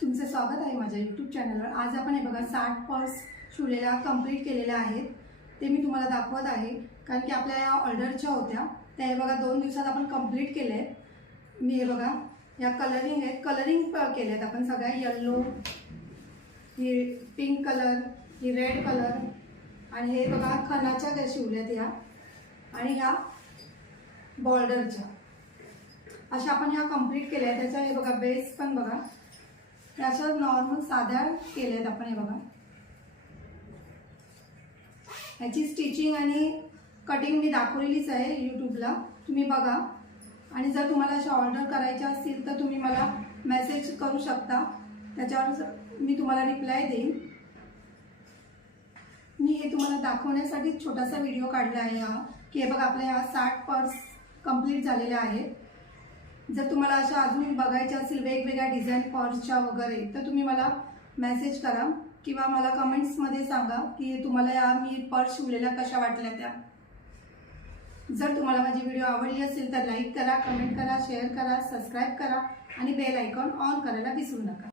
तुमचे स्वागत आहे माझ्या यूट्यूब चॅनलवर। आज आपण हे बघा 60 पर्स शिवलेल्या कंप्लीट केलेल्या आहेत ते मी तुम्हाला दाखवत आहे, कारण की आपल्या या ऑर्डरच्या होत्या त्या हे बघा 2 दिवसात आपण कंप्लीट केले आहेत। मी हे बघा या कलरिंग आहेत, कलरिंग केले आहेत आपण सगळ्या, येलो, ही पिंक कलर, ही रेड कलर आणि हे बघा खणाच्या त्या शिवल्यात या, आणि ह्या बॉर्डरच्या अशा आपण ह्या कंप्लीट केल्या आहेत। त्याचा हे बघा बेस पण बघा अशा नॉर्मल साध्या केल्यात आपण। हे बघा ह्याची स्टिचिंग आणि कटिंग मी दाखवलेलीच आहे यूट्यूबला, तुम्ही बघा। आणि जर तुम्हाला अशा ऑर्डर करायच्या असतील तर तुम्ही मला मेसेज करू शकता, त्याच्यावर मी तुम्हाला रिप्लाय देईन। मी हे तुम्हाला दाखवण्यासाठी छोटासा व्हिडिओ काढला आहे हा, की हे बघा आपल्या ह्या 60 पर्स कंप्लीट झालेल्या आहेत। जर तुम्हाला अशा अजून बघायच्या असतील वेगवेगळ्या डिझाईन पर्सच्या वगैरे तर तुम्ही मला मेसेज करा किंवा मला कमेंट्समध्ये सांगा की तुम्हाला या मी पर्स शिवलेल्या कशा वाटल्या त्या। जर तुम्हाला माझी व्हिडिओ आवडली असेल तर लाईक करा, कमेंट करा, शेअर करा, सबस्क्राईब करा आणि बेल आयकॉन ऑन करायला विसरू नका।